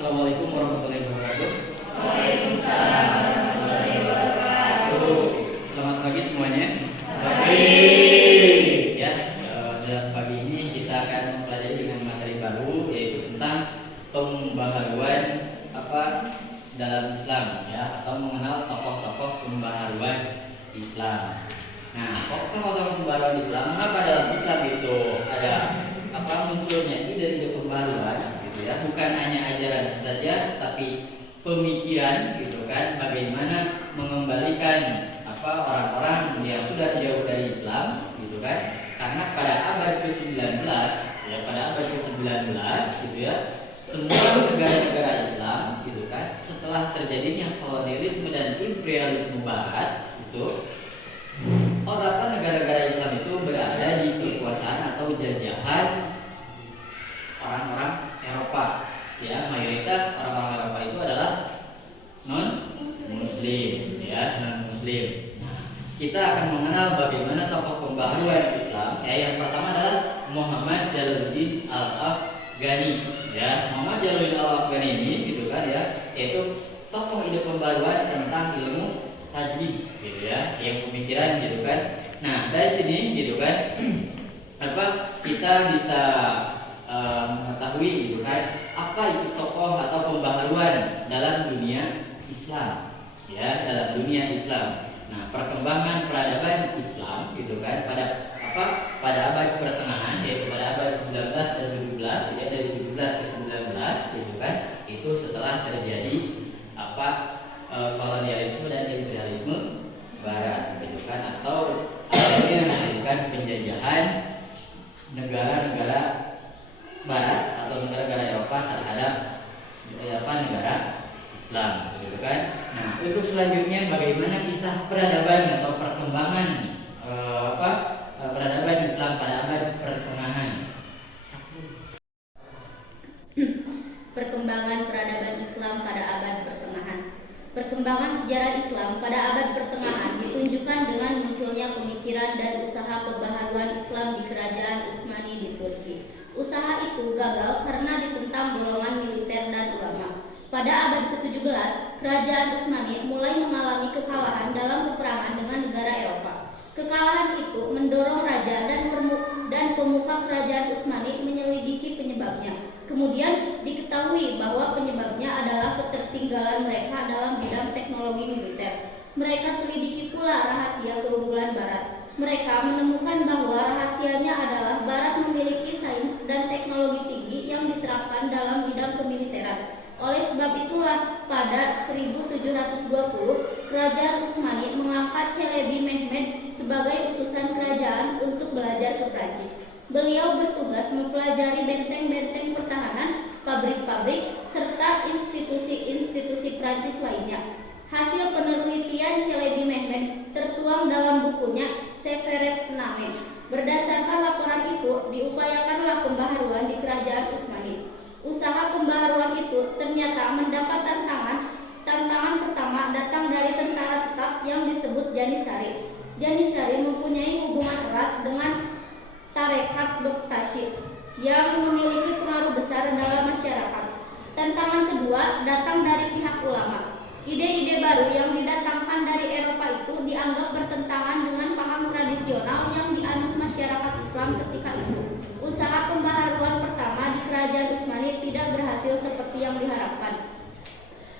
Assalamualaikum warahmatullahi wabarakatuh. Waalaikumsalam warahmatullahi wabarakatuh. Selamat pagi semuanya. Pagi. Ya, dalam pagi ini kita akan mempelajari dengan materi baru, yaitu tentang pembaharuan dalam Islam, ya, atau mengenal tokoh-tokoh pembaharuan Islam. Nah, tokoh-tokoh pembaharuan Islam, mengapa dalam Islam itu ada munculnya ide-ide pembaharuan, gitu ya, bukan hanya ajaran saja, tapi pemikiran, gitu kan, bagaimana mengembalikan orang-orang yang sudah jauh dari Islam, gitu kan, karena pada abad ke-19, ya, pada abad ke-19, gitu ya, semua negara-negara Islam, gitu kan, setelah terjadinya kolonialisme dan imperialisme Barat, itu negara-negara Islam itu berada di kekuasaan atau jajahan orang-orang Eropa, ya, mayoritas orang-orang Eropa itu adalah non-Muslim, ya, non-Muslim. Kita akan mengenal bagaimana tokoh pembaharuan Islam. Ya, yang pertama adalah Muhammad Jalaluddin Al-Afghani. Ya, Muhammad Jalaluddin Al-Afghani ini, gitu kan, ya, yaitu tokoh ide pembaharuan tentang ilmu tajdid, gitu ya, yang pemikiran, gitu kan. Nah, dari sini, gitu kan, kita bisa mengetahui, gitu kan, apa itu tokoh atau pembaharuan dalam dunia Islam, ya, dalam dunia Islam. Nah, perkembangan peradaban Islam, gitu kan, pada abad pertengahan, yaitu pada abad 19 dan 17, ya, dari 17 ke 19, gitu kan, itu setelah terjadi kolonialisme dan imperialisme Barat, gitu kan, atau adanya, gitu kan, penjajahan negara-negara Barat atau negara-negara Eropa terhadap negara Islam, gitu kan. Nah, untuk selanjutnya bagaimana kisah peradaban atau perkembangan peradaban Islam pada abad pertengahan. Perkembangan peradaban Islam pada abad pertengahan. Perkembangan sejarah Islam pada abad pertengahan ditunjukkan dengan munculnya pemikiran dan usaha pembaharuan Islam di kerajaan Utsmani di Turki. Usaha itu gagal karena ditentang golongan militer dan ulama. Pada abad ke-17, kerajaan Utsmani mulai mengalami kekalahan dalam peperangan dengan negara Eropa. Kekalahan itu mendorong raja dan pemuka kerajaan Utsmani menyelidiki penyebabnya. Kemudian diketahui bahwa penyebabnya adalah ketertinggalan mereka dalam bidang teknologi militer. Mereka selidiki pula rahasia keunggulan Barat. Mereka menemukan bahwa rahasianya adalah Barat memiliki sains dan teknologi tinggi yang diterapkan dalam bidang kemiliteran. Oleh sebab itulah pada 1720 kerajaan Utsmani mengangkat Çelebi Mehmed sebagai utusan kerajaan untuk belajar ke Prancis. Beliau bertugas mempelajari benteng-benteng pertahanan, pabrik-pabrik, serta institusi-institusi Prancis lainnya. Hasil penelitian Çelebi Mehmed tertuang dalam bukunya Seferetname. Berdasarkan laporan itu, diupayakanlah pembaharuan di kerajaan Utsmani. Usaha pembaharuan itu ternyata mendapat tantangan. Tantangan pertama datang dari tentara tetap yang disebut Janissary. Janissary mempunyai hubungan erat dengan Tarekat Bektashi yang memiliki pengaruh besar dalam masyarakat. Tantangan kedua datang dari pihak ulama. Ide-ide baru yang didatangkan dari Eropa itu dianggap bertentangan dengan paham tradisional yang dianut masyarakat Islam ketika itu. Usaha pembaharuan pertama di kerajaan Utsmani tidak berhasil seperti yang diharapkan.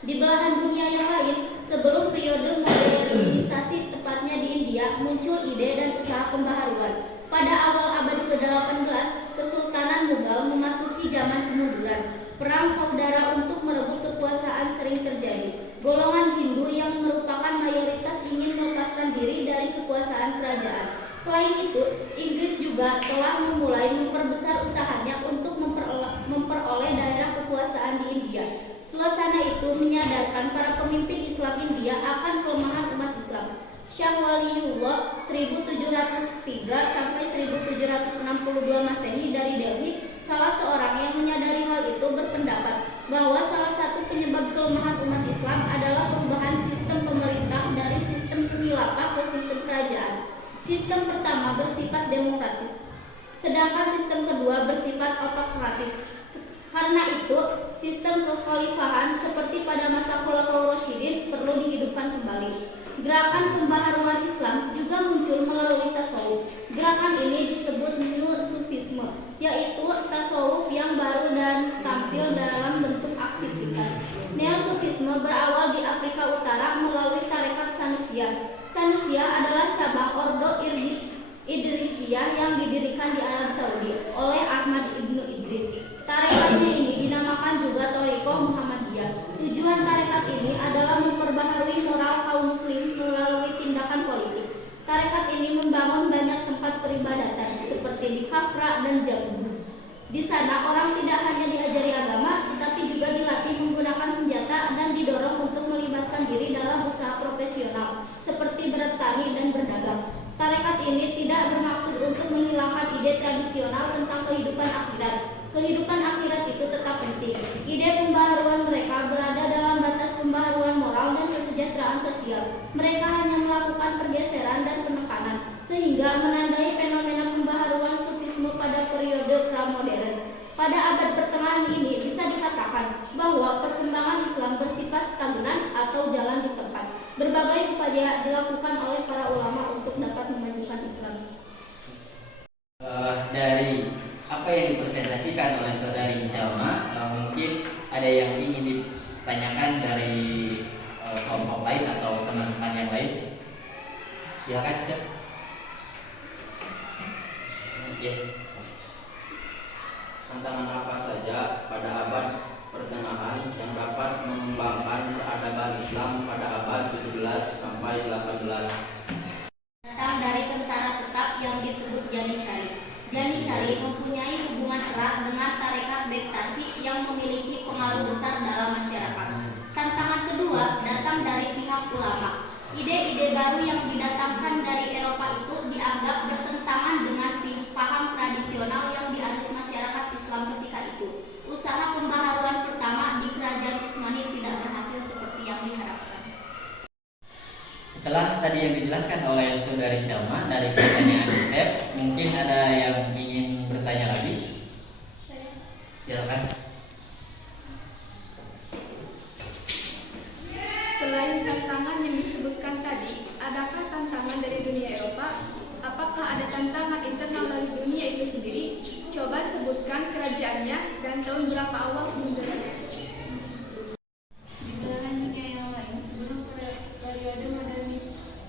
Di belahan dunia yang lain, sebelum periode modernisasi tepatnya di India, muncul ide dan usaha pembaharuan. Pada awal abad ke-18, Kesultanan Mughal memasuki zaman kemunduran. Perang saudara untuk merebut kekuasaan sering terjadi. Golongan Hindu yang merupakan mayoritas ingin melepaskan diri dari kekuasaan kerajaan. Selain itu, Inggris juga telah memulai memperbesar usahanya untuk memperoleh daerah kekuasaan di India. Suasana itu menyadarkan para pemimpin Islam India akan kelemahan umat Islam. Syah Waliullah 1703 sampai 1762 Masehi dari Delhi, salah seorang yang menyadari hal itu berpendapat bahwa salah satu penyebab kelemahan umat Islam adalah perubahan sistem pemerintah dari sistem khilafah ke sistem kerajaan. Sistem pertama bersifat demokratis, sedangkan sistem kedua bersifat otokratis. Karena itu, sistem kekhalifahan kekhalifahan seperti pada masa Khulafaur Rasyidin perlu dihidupkan kembali. Gerakan pembaharuan Islam juga muncul melalui tasawuf. Gerakan ini disebut New Sufisme, yaitu tasawuf yang baru dan tampil dalam bentuk aktivitas. Neo-Sufisme berawal di Afrika Utara melalui tarekat Sanusiyah. Sanusiyah adalah cabang ordo Idrisiyah yang didirikan di Arab Saudi oleh Ahmad Ibnu Idris. Tarekatnya ini dinamakan juga Thariqah Muhammadiyah. Tujuan tarekat ini adalah memperbaharui moral kaum muslim melalui tindakan politik. Tarekat ini membangun banyak tempat peribadatan seperti di Kafra dan Jambu. Di sana orang tidak hanya diajari agama, tetapi juga dilatih menggunakan senjata dan didorong untuk melibatkan diri dalam usaha profesional seperti bertani dan berdagang. Tarekat ini tidak bermaksud untuk menghilangkan ide tradisional tentang kehidupan akhirat. Kehidupan akhirat itu tetap penting. Ide pembaharuan mereka berada dalam batas pembaharuan moral dan kesejahteraan sosial. Mereka hanya melakukan pergeseran dan penekanan, sehingga menandai fenomena pembaharuan sufisme pada periode pramodern. Pada abad pertengahan ini bisa dikatakan bahwa perkembangan Islam bersifat stagnan atau jalan di tempat. Berbagai upaya dilakukan oleh para ulama untuk dapat memajukan Islam. Dari apa yang dipresentasikan oleh saudari Selma, mungkin ada yang ingin ditanyakan dari kelompok lain atau teman-teman yang lain. Silakan, Cek. Ya. Tantangan apa saja pada abad pertengahan yang dapat mengembangkan peradaban Islam pada abad 17 sampai 18? Datang dari tentara tetap yang disebut Janishari. Janishari mempunyai hubungan erat dengan tarekat Bektashi yang memiliki pengaruh besar dalam masyarakat. Tantangan kedua datang dari pihak ulama. Ide-ide baru yang didatangkan dari Eropa itu dianggap bertentangan dengan paham tradisional yang dianut masyarakat Islam ketika itu. Usaha pembaharuan pertama di kerajaan Utsmani tidak berhasil seperti yang diharapkan. Setelah tadi yang dijelaskan oleh saudari Selma dari pertanyaan Yusef, mungkin ada yang ingin bertanya lagi? Silakan. Selain tantangan yang disebutkan tadi, adakah tantangan dari dunia Eropa? Apakah ada tantangan internal dari dunia itu sendiri? Coba sebutkan kerajaannya dan tahun berapa awal kemundurannya. Di belahan dunia yang lain, sebelum periode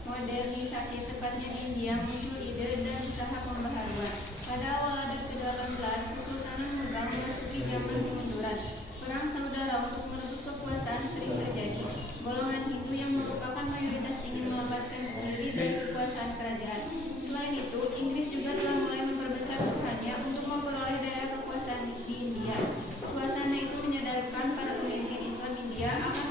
modernisasi tepatnya India, muncul ide dan usaha pembaharuan. Pada awal abad ke-18, Kesultanan Mughal memasuki zaman kemunduran. Perang saudara untuk merebut kekuasaan sering terjadi. Golongan Hindu yang merupakan mayoritas ingin melepaskan diri dari kekuasaan kerajaan. Selain itu, Inggris juga telah mulai memperbesar usahanya untuk memperoleh daerah kekuasaan di India. Suasana itu menyadarkan para pemimpin Islam India akan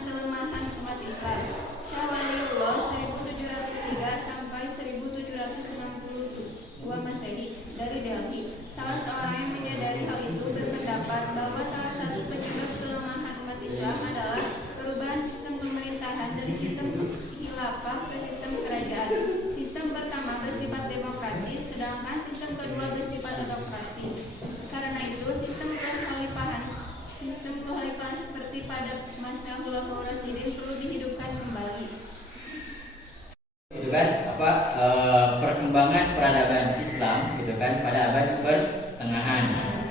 kelemahan umat Islam. Shah Waliullah 1703 sampai 1762 Masehi dari Delhi. Salah seorang yang menyadari hal itu berpendapat bahwa salah satu penyebab kelemahan umat Islam adalah perubahan sistem pemerintahan dari sistem khilafah ke sistem kerajaan. Sistem pertama bersifat demokratis, sedangkan sistem kedua bersifat autokratis. Karena itu, sistem kekhalifahan seperti pada masa Khulafaur Rasyidin perlu dihidupkan kembali. Itu kan perkembangan peradaban Islam gitu kan pada abad pertengahan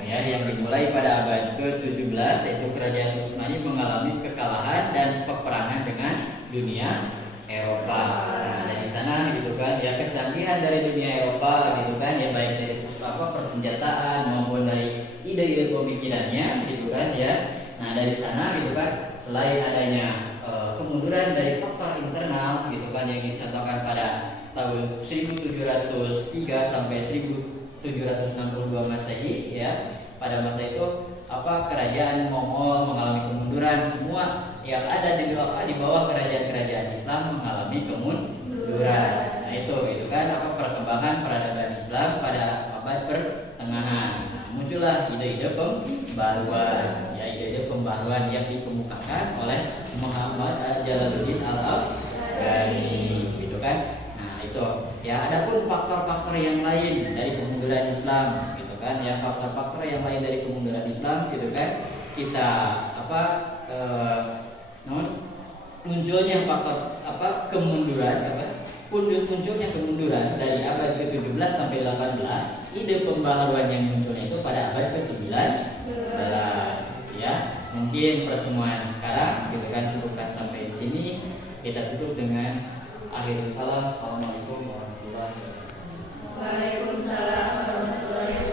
ya, yang dimulai pada abad ke-17, yaitu kerajaan Utsmani mengalami kekalahan dan peperangan dengan dunia Eropa. Nah, dari sana gitu kan ya, kecanggihan dari dunia Eropa gitu kan ya, baik dari persenjataan maupun dari ide-ide pemikirannya gitu kan ya. Nah, dari sana gitu kan, selain adanya kemunduran dari faktor internal gitu kan yang dicontohkan pada tahun 1703 sampai 1762 Masehi ya. Pada masa itu kerajaan Mongol mengalami kemunduran, semua yang ada di bawah kerajaan-kerajaan Islam mengalami kemunduran. Nah, itu gitu kan perkembangan peradaban Islam pada abad pertengahan. Nah, muncullah ide-ide pembaruan ya, ide-ide pembaruan yang dikemukakan oleh Muhammad Jalaluddin Al-Afghani gitu kan. Nah, itu ya, adapun faktor-faktor yang lain dari kemunduran Islam gitu kan ya, faktor-faktor yang lain dari kemunduran Islam gitu kan, kita munculnya faktor munculnya kemunduran dari abad ke-17 sampai 18, ide pembaharuan yang munculnya itu pada abad ke-19 ya. Mungkin pertemuan sekarang gitu kan cukupkan sampai di sini. Kita tutup dengan akhirul salam. Assalamualaikum warahmatullahi wabarakatuh. Waalaikumsalam warahmatullahi wabarakatuh.